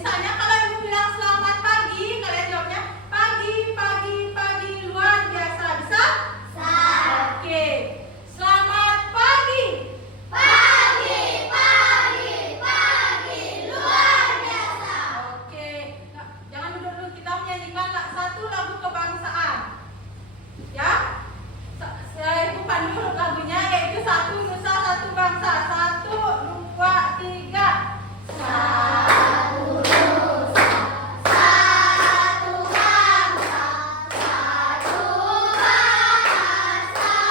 Misalnya kalau ibu bilang selamat pagi, kalian jawabnya pagi, pagi, pagi, luar biasa. Bisa? Bisa. Oke. Selamat pagi. Pagi, pagi, pagi, luar biasa. Oke. Nah, jangan dulu kita menyanyikan satu lagu kebangsaan. Ya? Saya ibu pandu lagunya yaitu Satu Nusa Satu Bangsa. 1, 2, 3. Satu nusa, satu bangsa, satu bahasa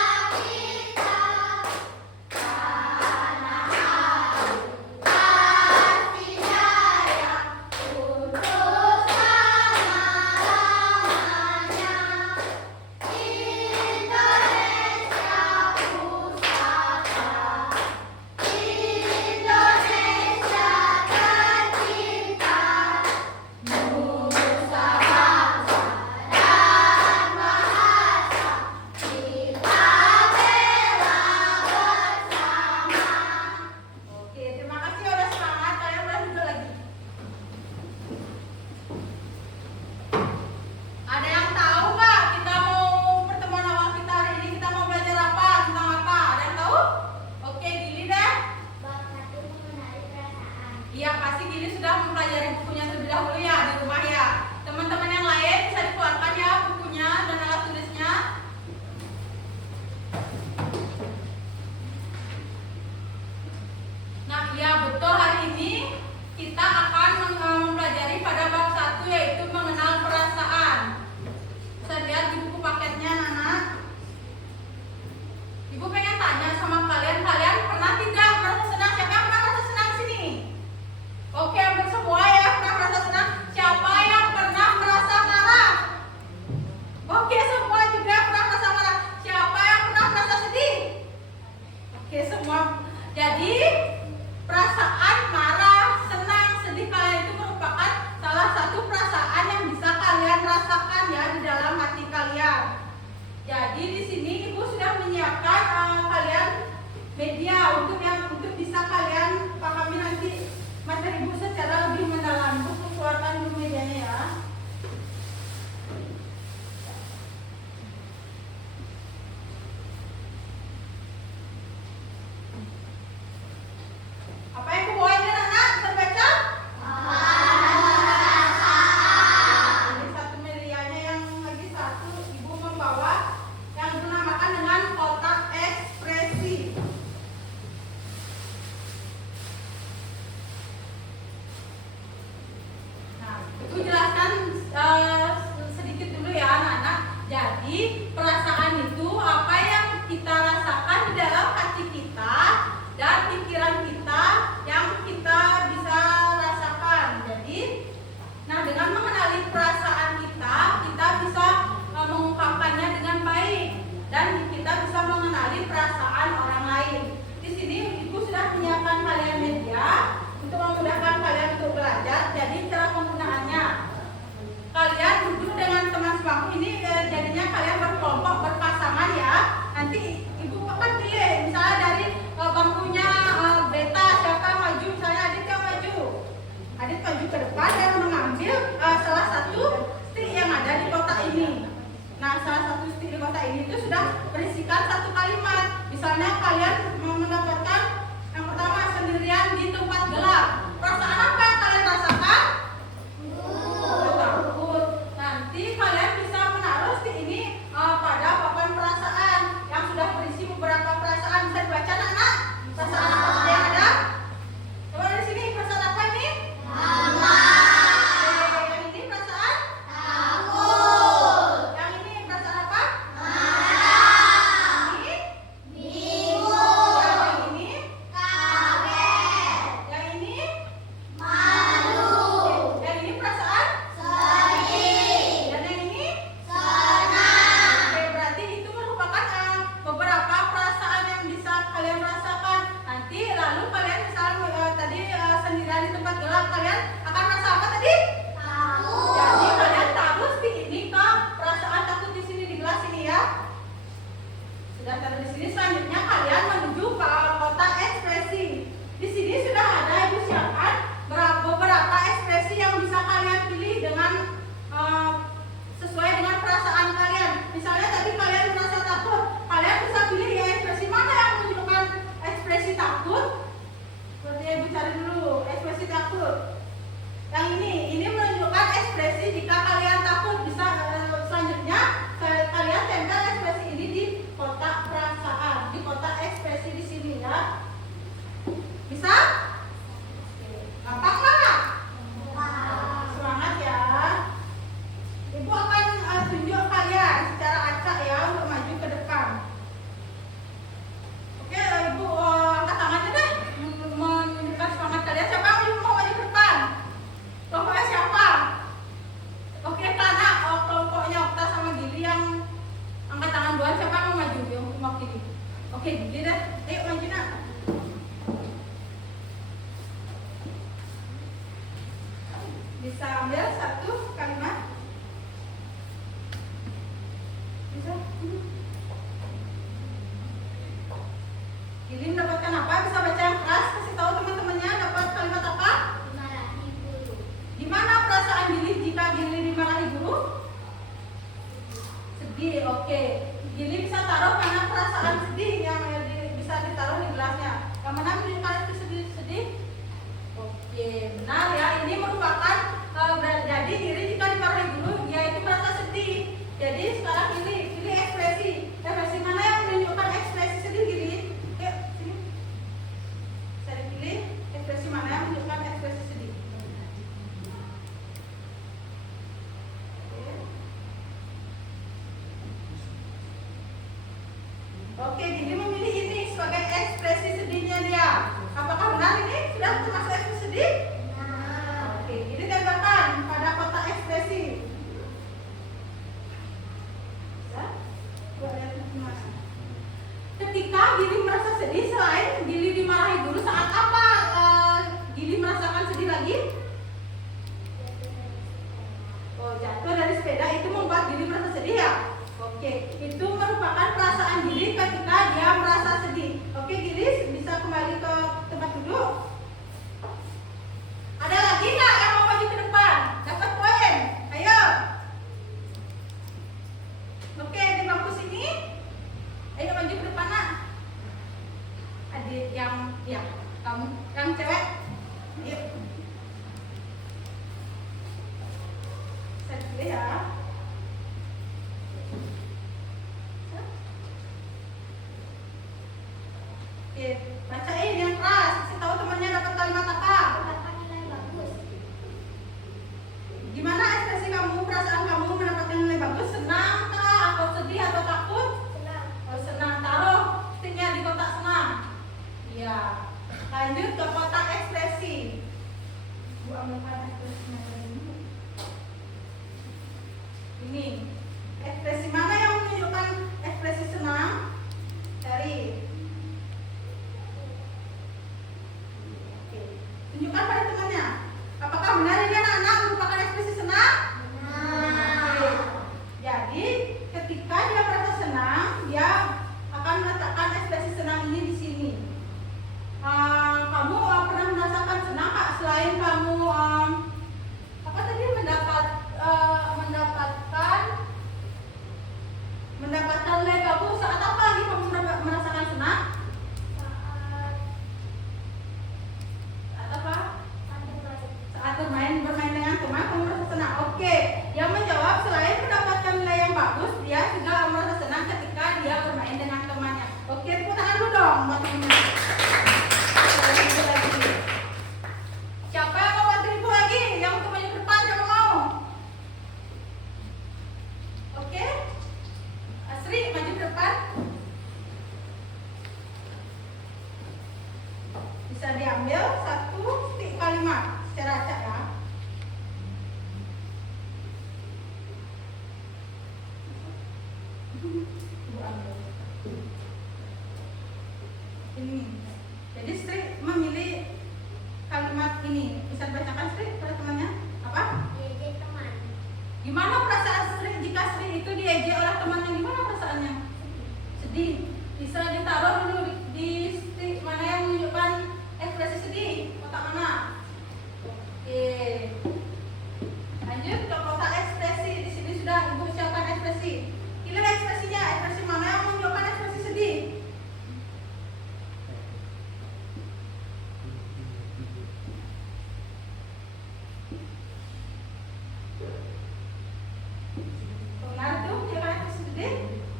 kita. Tanah air pasti jaya untuk selama-lamanya. Indonesia pusaka, Indonesia tercinta, nusa bangsa dan bahasa kita bela bersama. Oke, terima kasih udah semangat. Kalian boleh duduk lagi. Ada yang tahu nggak kita mau pertemuan awal kita hari ini kita mau belajar apa tentang apa? Ada yang tahu? Oke, Gili deh. Bab 1 mengenali perasaan. Iya, pasti Gili sudah mempelajari bukunya terlebih dahulu ya di rumah ya. Teman-teman yang lain bisa dikeluarkan ya bukunya dan alat tulisnya. Nah, iya betul, hari ini kita akan mempelajari pada bab 1 yaitu mengenal perasaan. Bisa lihat di buku paketnya, Nana. Ibu pengen tanya sama kalian, kalian pernah tidak merasa senang? Siapa yang pernah merasa senang sini? Oke, hampir semua ya pernah merasa senang. Siapa yang pernah merasa marah? Oke, semua juga pernah merasa marah. Siapa yang pernah merasa sedih? Oke, semua. Jadi perasaan marah, senang, sedih kalian itu merupakan salah satu perasaan yang bisa kalian rasakan ya di dalam hati kalian. Jadi di sini ibu sudah menyiapkan kalian media untuk bisa kalian pahami nanti materi ibu secara lebih mendalam. Ibu keluarkan dulu medianya ya. Apa yang ibu bawa ini, anak? Terbaca? Ini satu medianya, yang lagi satu ibu membawa yang dinamakan dengan kotak ekspresi. Nah, ibu jelaskan sedikit dulu ya anak-anak. Jadi perasaan itu apa yang kita rasakan di dalam hati kita dan pikiran kita yang kita bisa rasakan. Jadi, nah dengan mengenali perasaan kita bisa mengungkapkannya dengan baik dan kita bisa mengenali perasaan orang lain. Di sini ibu sudah menyiapkan kalian media untuk memudahkan kalian untuk belajar. Jadi cara penggunaannya, kalian duduk dengan teman sebangku ini, jadinya kalian berkelompok berpasangan ya. Nanti ibu akan pilih misalnya dari bangkunya beta siapa yang maju, misalnya Adit yang maju. Adit maju ke depan dan mengambil salah satu stik yang ada di kotak ini. Nah, salah satu stik di kotak ini itu sudah berisikan satu kalimat. Misalnya kalian mendapatkan yang pertama, sendirian di tempat gelap. Perasaan apa yang kalian rasakan? Takut. Nanti kalian bisa menaruh stik ini pada papan perasaan yang sudah berisi beberapa perasaan. Bisa dibaca anak-anak? Perasaan apa saja yang ada? Coba dari sini, perasaan apa ini? Yang ini perasaan? Takut. Yang ini perasaan apa? Marah. Ini? Bingung. Yang ini? Kaget. Yang ini? Bisa ambil satu kalimat? Bisa? Gili mendapatkan apa? Bisa baca yang keras? Kasih tahu teman-temannya dapat kalimat apa? Dimarahi guru. Gimana perasaan Gili jika Gili dimarahi guru? Sedih, oke. Gili bisa taruh mana perasaan sedih yang bisa ditaruh di gelasnya. Yang mana menunjukkan itu sedih? Oke, benar ya. Ini merupakan jadi Gili jika dimarahi guru, dia itu merasa sedih. Jadi sekarang Gili ekspresi mana yang menunjukkan ekspresi sedih Gili? Yuk, sini. Saya pilih ekspresi mana yang menunjukkan ekspresi sedih. Oke, Gili memilih ini sebagai ekspresi sedihnya dia. Apakah benar ini sudah termasuk ekspresi sedih? Benar. Oke, Gili gambarkan pada kotak ekspresi. Bisa? Buat lihat mas. Ketika Gili merasa sedih, selain Gili dimarahi guru, saat apa Gili merasakan sedih lagi? Oh, jatuh dari sepeda itu membuat Gili merasa sedih ya? Oke, itu merupakan perasaan Gili ketika dia merasa sedih. Oke, Gili bisa kembali ke tempat duduk. Ada lagi nggak yang mau maju ke depan? Dapat poin. Ayo. Oke, di bangku sini. Ayo maju ke depan nak. Adik yang ya, kamu yang cewek. Ayo. Saya pilih ya. Oke, bacain yang keras. Kasih tahu temannya dapat kalimat apa. Mendapatkan nilai bagus. Gimana ekspresi kamu, perasaan kamu mendapatkan nilai bagus? Senang kah? Atau sedih atau takut? Senang. Oh, senang. Taruh sticknya di kotak senang. Iya. Lanjut ke kotak ekspresi. Bu ambilkan ekspresinya ini. Ini. Ekspresi mana yang menunjukkan ekspresi senang? Cari. Tunjukkan pada temannya. Apakah benar ini anak-anak merupakan ekspresi senang? Benar. Jadi ketika dia merasa senang, dia akan meletakkan ekspresi senang ini di sini. Kamu pernah merasakan senang kak? Selain kamu apa tadi mendapatkan nilai bagus, saat apa lagi kamu merasakan senang? Saat bermain dengan teman kamu merasa senang. Oke, dia menjawab selain mendapatkan nilai yang bagus, dia juga merasa senang ketika dia bermain dengan temannya. Oke, tepuk tangan dulu dong buat teman-teman. Siapa yang mau bantu ibu lagi? Yang untuk maju ke depan, siapa mau? Oke, Asri maju ke depan. Bisa diambil satu stik kalimat secara acak ya. Ibu ambil. Ini. Jadi Sri memilih kalimat ini. Bisa dibacakan Sri pada temannya? Apa? Diejek teman. Gimana perasaan Sri jika Sri itu diejek oleh temannya? Gimana perasaannya? Sedih. Bisa ditaruh dulu di stik mana yang menunjukkan ekspresi sedih. Kotak mana? Oke. Lanjut ke kotak ekspresi. Di sini sudah Ibu siapkan ekspresi. Pilih ekspresinya. Ekspresi mana yang menunjukkan ekspresi sedih? Benar tuh menunjukkan ekspresi sedih?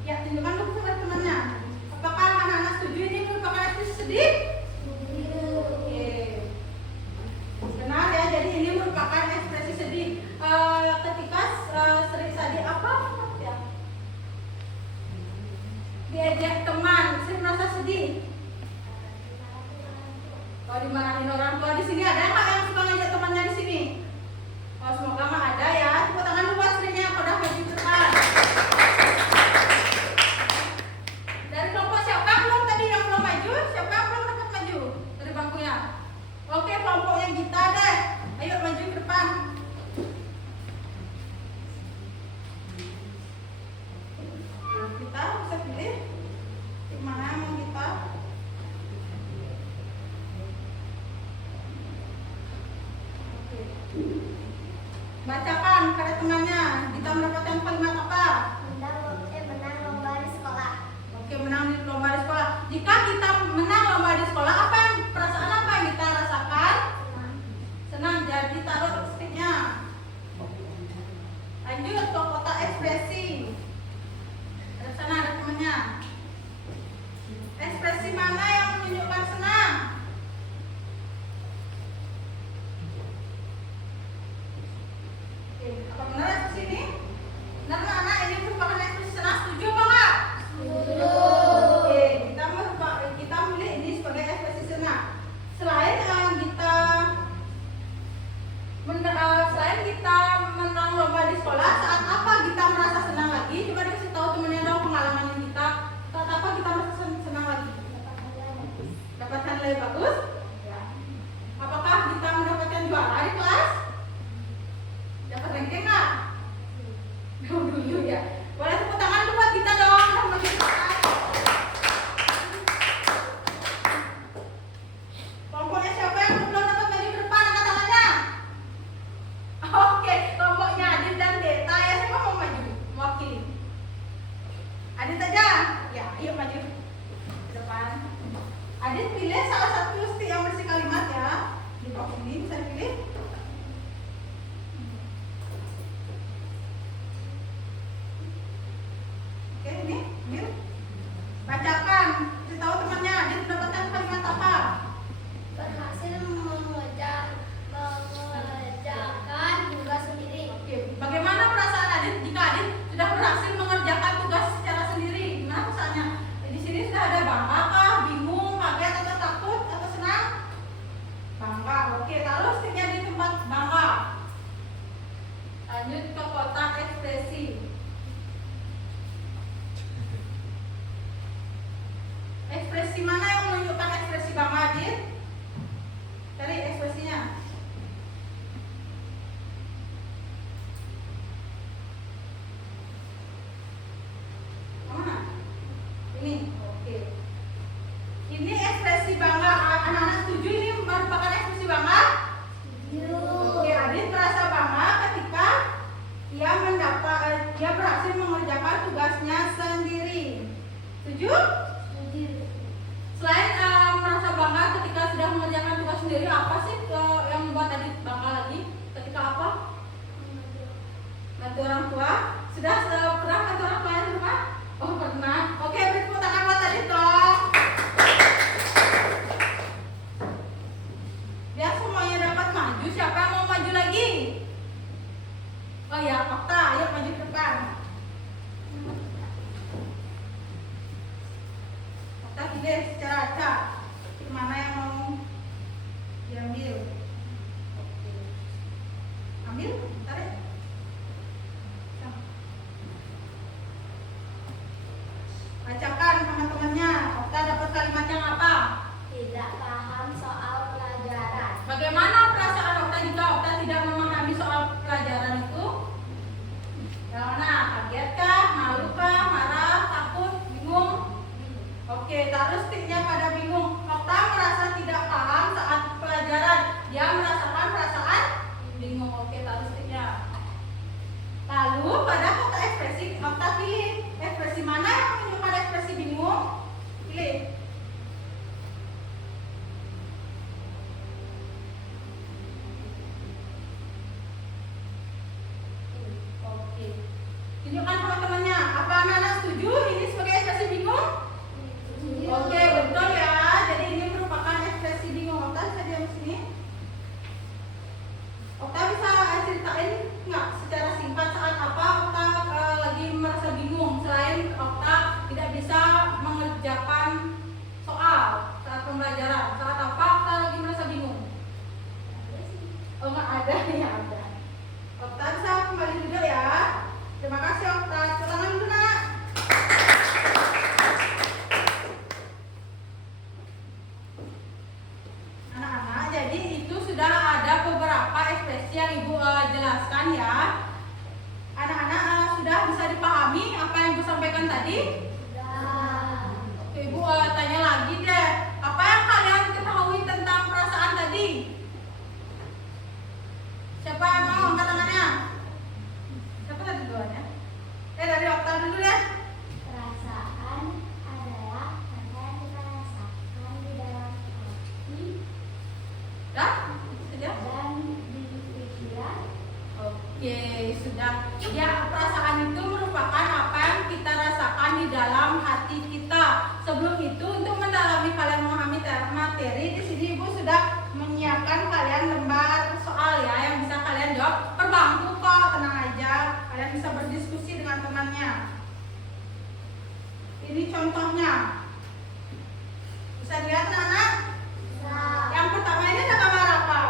Ya, tunjukkan dulu kepada temannya. Apakah anak-anak setuju ini merupakan ekspresi sedih? Oke. Benar ya, jadi ini merupakan ekspresi sedih. Ketika Sri Sadi apa ya? Diejek teman, Sri merasa sedih. Kalau dimarahin orang tua, di sini ada nggak yang suka ngajak temannya di sini? Oh, semoga mah ada ya. Tepuk tangan dulu buat Sri-nya yang udah maju ke depan. Dari kelompok siapa belum tadi yang belum maju? Siapa yang belum dapat maju dari bangkunya? Oke, kelompok yang kita deh. Ayo maju ke depan. Bacakan pada temannya. Kita mendapatkan kalimat apa? Menang lomba di sekolah. Oke, menang di lomba di sekolah. Jika kita menang lomba di sekolah, apa yang perasaan apa yang kita rasakan? Senang. Jadi taruh sticknya. Lanjut ke kotak ekspresi. Ada sana ada temannya. Ekspresi mana yang menunjukkan senang? Oke, apa benar ekspresi ini? Benar anak ini merupakan ekspresi senang. Setuju apa enggak? Oke, kita memilih ini sebagai ekspresi senang. Selain kita menang lomba di sekolah, saat apa kita merasa senang lagi? Coba dikasih tahu temennya dong pengalaman kita. Saat apa kita merasa senang lagi? Dapatkan nilai bagus? Ya. Apakah kita mendapatkan juara di kelas? Dapat ranking nggak? Dulu ya. Boleh tepuk tangan dulu buat kita dong. Sama kita. Kelompoknya siapa yang belum dapat maju ke depan? Angkat tangannya. Oke, kelompoknya Adit dan Deta ya. Siapa mau maju? Mewakili. Adit aja. Ya, ayo maju ke depan. Adit pilih salah satu stick yang berisi kalimat ya. Di box ini bisa dipilih. Oke, ini, Mil. Bacakan. Kasih tahu temannya. Adit mendapatkan kalimat apa? Berhasil mengerjakan tugas sendiri. Oke, bagaimana perasaan Adit jika Adit sudah berhasil mengerjakan tugas secara sendiri? Gimana perasaannya? Di sini sudah ada bangga kah, bingung, kaget atau takut atau senang? Bangga. Oke, taruh sticknya di tempat bangga. Lanjut ke kotak ekspresi. Ekspresi mana yang menunjukkan ekspresi bangga, Adit? Cari ekspresinya. Mana? Ini. Oke. Ini ekspresi bangga. Anak-anak setuju ini merupakan ekspresi bangga? Oke, Adit merasa bangga ketika dia berhasil mengerjakan tugasnya sendiri. Setuju? Selain merasa bangga ketika sudah mengerjakan tugas sendiri, apa sih yang membuat Adit bangga lagi? Ketika apa? Bantu orang tua. Sudah pernah bantu orang tua di rumah? Oh, pernah. Oke, beri tepuk tangan buat Adit dong. Biar semuanya dapat maju. Siapa yang mau maju lagi? Oh ya, Okta, ayo maju ke depan. Okta pilih secara acak. Mana yang mau diambil? Oke. Ambil, tarik. Bacakan teman-temannya. Okta dapat kalimat yang apa? Tidak paham soal pelajaran. Bagaimana perasaan Okta jika Okta tidak memahami soal pelajaran itu? Yang mana? Kaget kah? Malu kah? Marah? Takut? Bingung? Oke, taruh sticknya pada bingung. Okta merasa tidak paham saat pelajaran. Dia merasakan perasaan bingung. Oke, taruh sticknya. Lalu pada kotak ekspresi, Okta pilih ekspresi mana yang menunjukkan ekspresi bingung? Pilih. Oke. Tunjukkan teman-temannya. Apa anak-anak setuju ini sebagai ekspresi bingung? Oke, betul ya. Jadi ini merupakan ekspresi bingung. Okta bisa diam di sini. Okta bisa ceritain nggak secara singkat saat apa Okta lagi merasa bingung selain Okta tidak bisa mengerjakan soal saat pembelajaran. Saat apa Okta lagi merasa bingung? Oh, nggak ada ya, ada. Okta bisa kembali dulu ya. Terima kasih Okta. Tangan dulu nak. Anak-anak, jadi itu sudah ada beberapa ekspresi yang Ibu jelaskan ya. Anak-anak sudah bisa dipahami apa yang Ibu sampaikan tadi? Oke, Ibu tanya lagi deh. Apa yang kalian ketahui tentang perasaan tadi? Oke, sudah. Ya, perasaan itu merupakan apa yang kita rasakan di dalam hati kita. Sebelum itu, untuk mendalami kalian memahami materi, di sini Ibu sudah menyiapkan kalian lembar soal ya, yang bisa kalian jawab per bangku kok, tenang aja. Kalian bisa berdiskusi dengan temannya. Ini contohnya. Bisa dilihat anak-anak? Yang pertama ini ada gambar apa?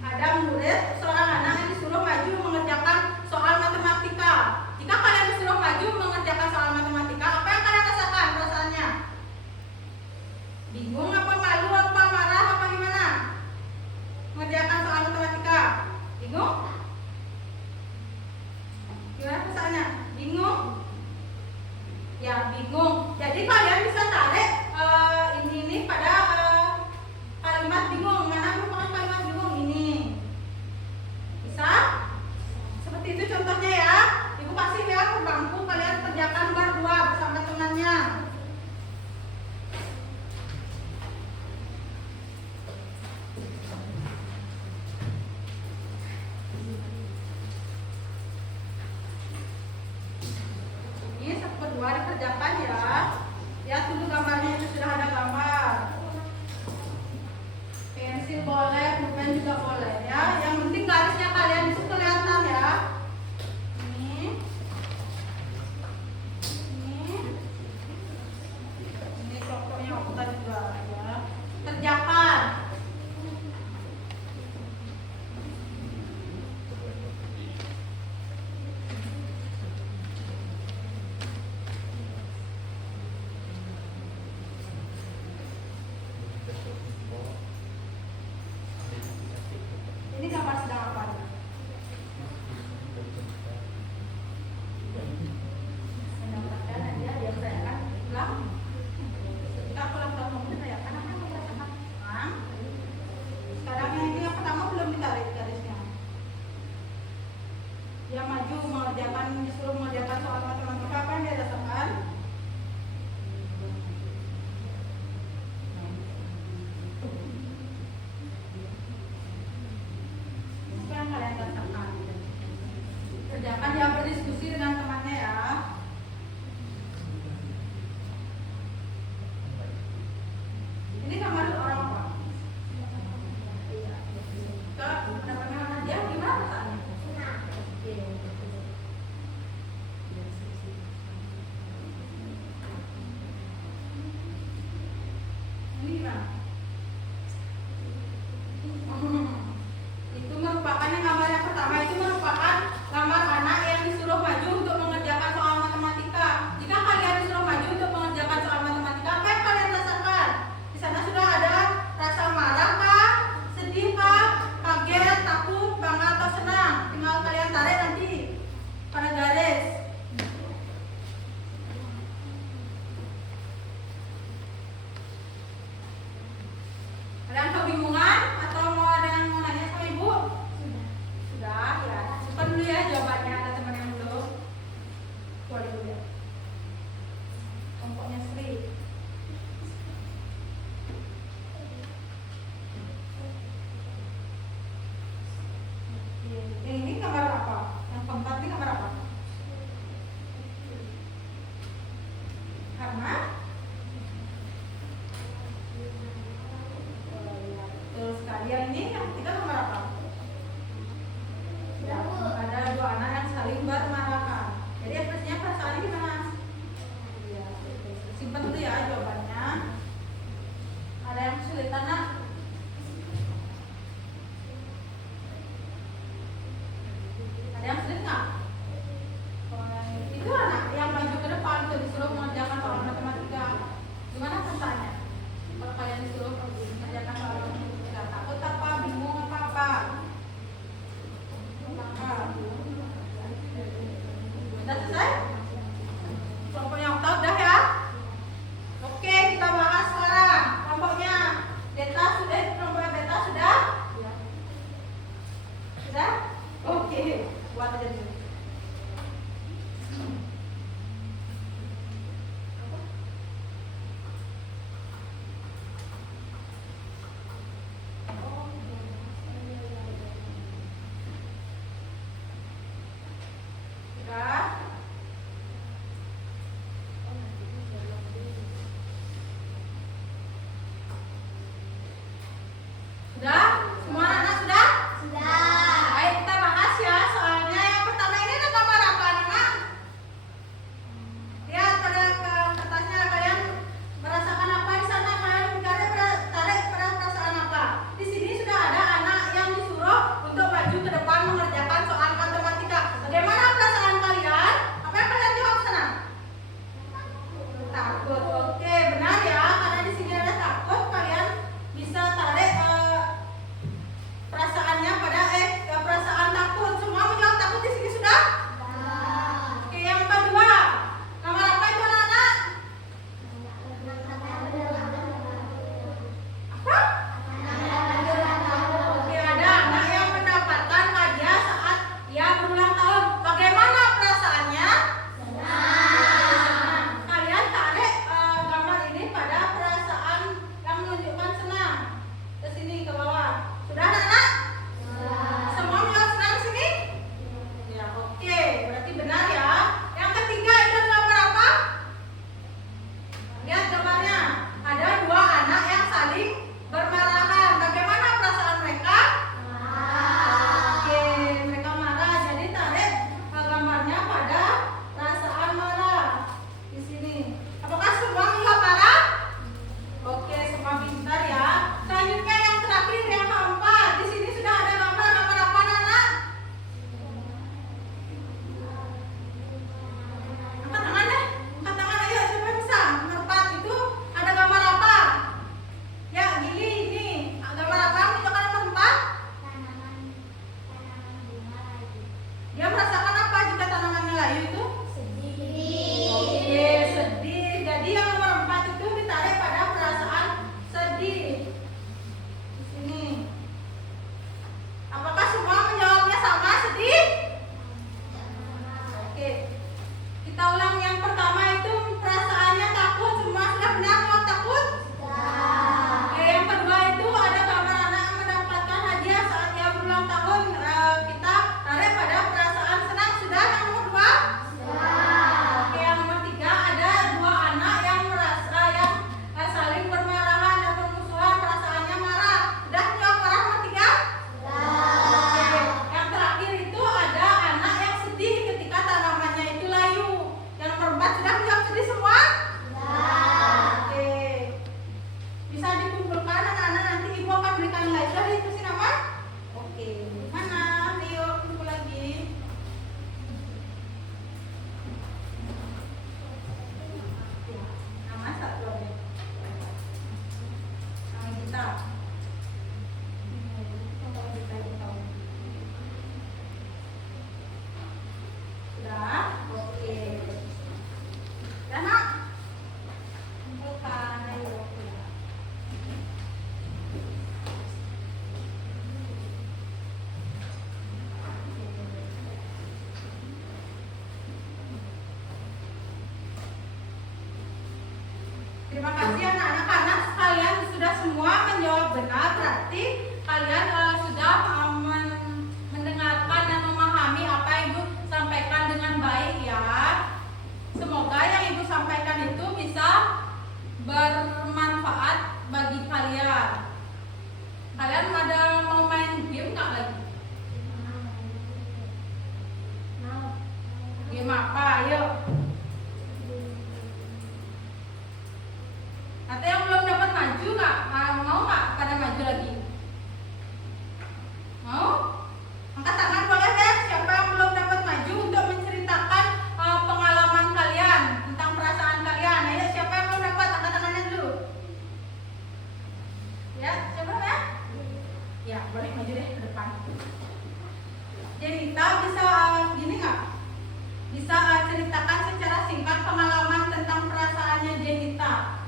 Ada murid, seorang anak yang disuruh maju mengerjakan soal matematika. Jika kalian disuruh maju mengerjakan soal matematika, apa yang kalian rasakan perasaannya? Bingung apa malu apa marah apa gimana? Mengerjakan soal matematika. Bingung? Gimana perasaannya? Bingung? Ya, bingung. Jadi kalian bisa tarik ini pada kalimat bingung. Mana merupakan kalimat bingung ini? Bisa? Seperti itu contohnya ya. Ibu kasih ya ke bangku, kalian kerjakan berdua bersama temannya. Ini berdua dikerjakan ya. Lihat dulu gambarnya, itu sudah ada gambar. Pensil boleh, pulpen juga boleh ya. Yang penting garisnya kalian itu kelihatan ya. Ini contohnya kita juga ya. Kerjakan. Ini gambar sedang apa? Sedang makan aja, dia merayakan ulang. Kita ulang tahun kamu merayakan apa yang merayakan? Sekarang yang ini yang pertama belum ditarik garisnya. Dia maju mengerjakan, disuruh mengerjakan soal matematika, apa yang dia rasakan? Kalian rasakan. Kerjakan dia berdiskusi dengan temannya ya. Ini gambar orang apa? Pendapatnya mana dia? Gimana rasanya? Ini gimana? Itu merupakan yang gambar yang pertama, itu merupakan gambar anak yang disuruh maju untuk mengerjakan soal matematika. Jika kalian disuruh maju untuk mengerjakan soal matematika, apa yang kalian rasakan? Di sana sudah ada rasa marah kah, sedih kah, kaget, takut, bangga atau senang. Tinggal kalian tarik nanti pada garis. Kalian kebingungan atau mau ada yang mau nanya sama ibu? Sudah ya. Simpan dulu ya jawabannya, ada teman yang belum. Keluar dulu ya. Kelompoknya Sri. Yang ini gambar apa? Yang keempat ini gambar apa? Terima kasih anak-anak, karena kalian sudah semua menjawab benar, berarti kalian sudah mendengarkan dan memahami apa yang Ibu sampaikan dengan baik ya. Semoga yang Ibu sampaikan itu bisa bermanfaat bagi kalian. Kalian ada mau main game nggak lagi? Game apa? Ayo. Atau yang belum dapat maju nggak? Mau nggak pada maju lagi? Mau? Angkat tangan boleh deh. Siapa yang belum dapat maju untuk menceritakan pengalaman kalian tentang perasaan kalian? Ayo, siapa yang belum dapat? Angkat tangannya dulu. Ya, siapa ya? Ya, boleh maju deh ke depan. Jenita bisa gini nggak? Bisa ceritakan secara singkat pengalaman tentang perasaannya Jenita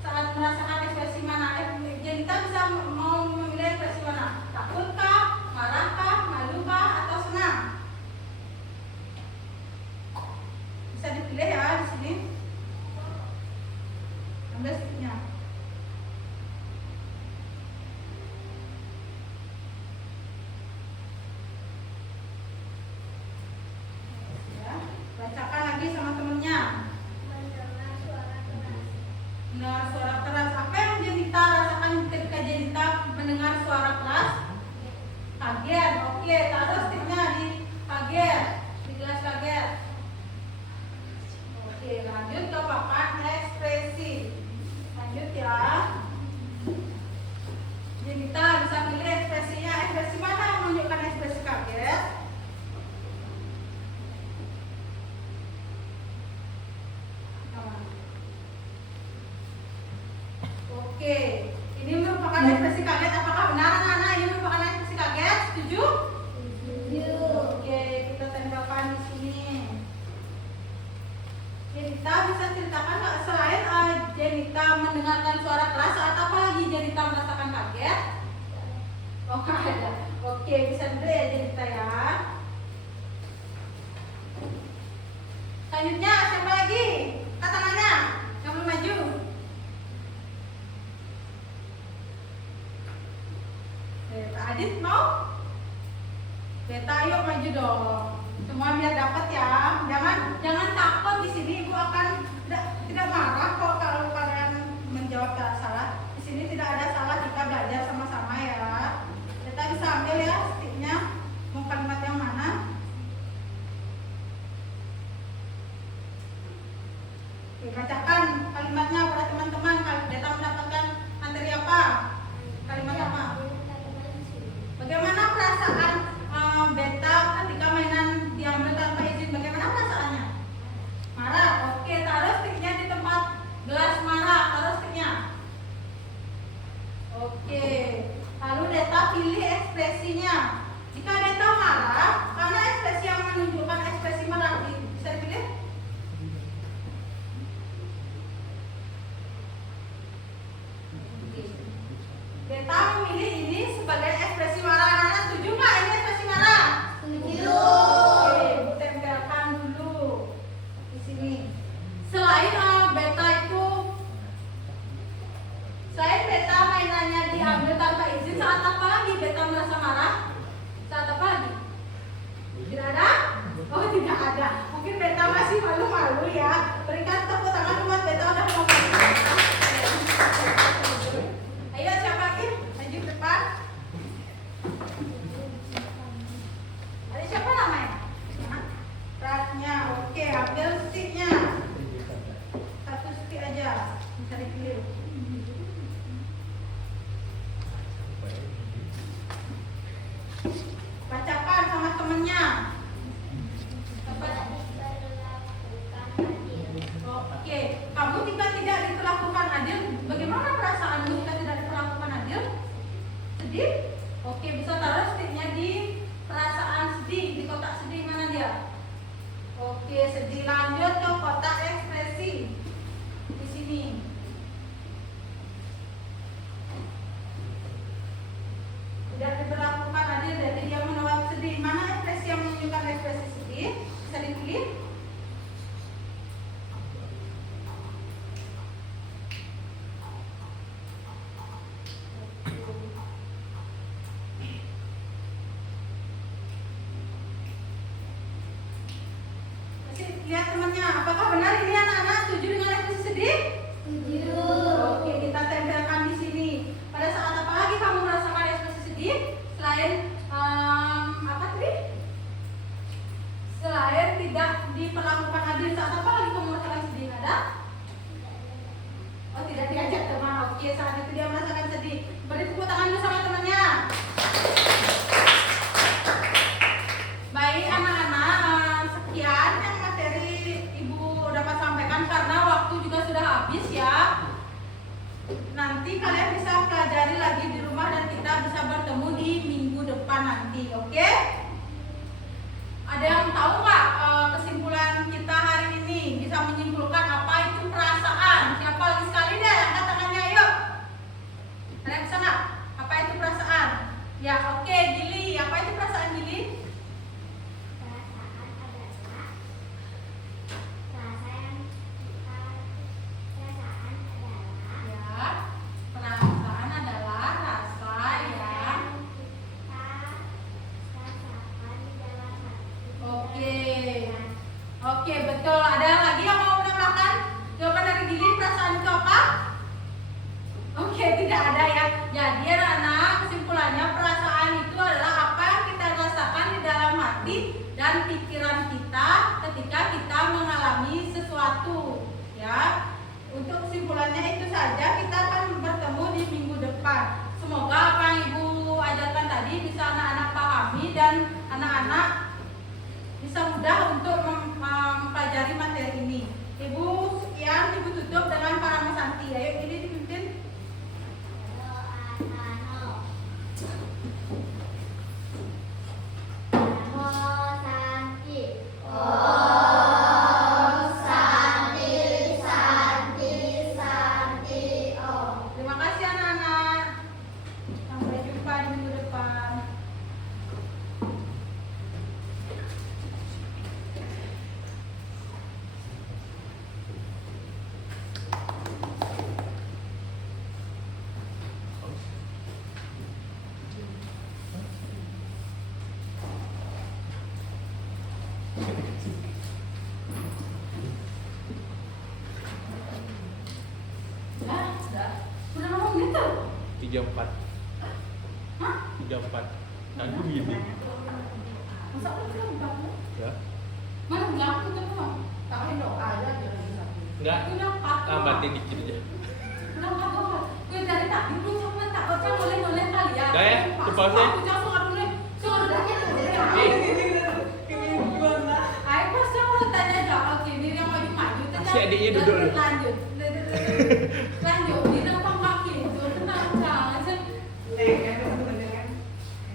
saat merasakan ekspresi mana? Jenita bisa mau memilih ekspresi mana? Takutkah, marahkah, malukah, atau senang? Bisa dipilih ya di sini. Ambil sticknya. Ya, bacakan lagi sama temennya. Mendengar suara keras. Apa yang Jenita rasakan ketika Jenita mendengar suara keras? Kaget. Oke, taruh sticknya di kaget, di gelas kaget. Oke, lanjut ke papan ekspresi. Lanjut ya. Jenita bisa pilih ekspresinya. Ekspresi mana yang menunjukkan ekspresi kaget? Oke, ini merupakan ekspresi kaget. Apakah benar anak-anak ini merupakan ekspresi kaget? Setuju? Setuju. Oke, kita tempelkan di sini. Jenita bisa ceritakan nggak selain Jenita mendengarkan suara keras atau apa lagi Jenita merasakan kaget? Oh nggak ada. Oke, bisa dulu ya Jenita ya. Selanjutnya siapa lagi? Angkat tangannya yang belum maju. Beta Adit mau? Beta ayo maju dong. Semua biar dapat ya. Jangan takut, di sini Ibu akan tidak marah kok kalau kalian menjawab salah. Di sini tidak ada salah, kita belajar sama-sama ya. Beta bisa ambil ya sticknya. Mau kalimat yang mana? Oke, bacakan kalimatnya pada teman-teman. Beta mendapatkan materi apa? Kalimat apa? Bagaimana perasaan Beta ketika mainan diambil tanpa izin? Bagaimana perasaannya? Marah. Oke, taruh sticknya di tempat gelas marah. Taruh sticknya. Oke. Lalu Beta pilih ekspresinya. lihat temannya. Apakah benar ini anak-anak setuju dengan ekspresi sedih? Setuju. Oke, kita tempelkan di sini. Pada saat apa lagi kamu merasakan ekspresi sedih? Selain apa tadi? Selain tidak diperlakukan adil, saat apa lagi kamu merasakan sedih? Ada? Oh, tidak diajak teman. Oke, saat itu dia merasakan sedih. Beri tepuk tangan bersama temannya. Baik anak-anak, sekian yang materi Ibu dapat sampaikan karena waktu juga sudah habis ya. Nanti kalian bisa pelajari lagi di rumah dan kita bisa bertemu di minggu depan nanti, oke? Ada yang tahu nggak kesimpulan kita hari ini? Bisa menyimpulkan apa itu perasaan? Siapa lagi sekali deh, angkat tangannya, yuk. Ada yang bisa nggak? Apa itu perasaan? Ya, oke, Gili. Apa itu perasaan, Gili? Perasaan adalah rasa yang Oke, betul. Ada lagi yang mau menambahkan jawaban dari Gili? Perasaan itu apa? Oke, tidak ada ya. Jadi anak-anak, kesimpulannya perasaan itu adalah apa yang kita rasakan di dalam hati dan pikiran kita ketika kita mengalami sesuatu. Ya. Untuk kesimpulannya itu saja. Kita akan bertemu di minggu depan. Semoga apa yang Ibu ajarkan tadi bisa anak-anak pahami dan anak-anak bisa mudah untuk mempelajari materi ini. Ibu sekian, Ibu tutup dengan para mesanti. Ayo ini dipimpin. Terima kasih anak-anak. Sampai jumpa di minggu depan. Ya, sudah. Sudah berapa menit tuh? 34. Hah? 34. Tadi gini. Masa aku bilang banget? Ya. Mana bilang aku tuh mau tambahin doa aja jangan satu. Enggak. Udah empat. Tambahin dikit aja. Udah empat doa. Gue dari tadi belum sampai takutnya boleh kali ya. Udah ya, cepat ya. Aku jangan suka dulu. Sudah ya. Ayo pas mau tanya jawab. Oke, ini yang maju-maju. Si adiknya duduk. Lanjut.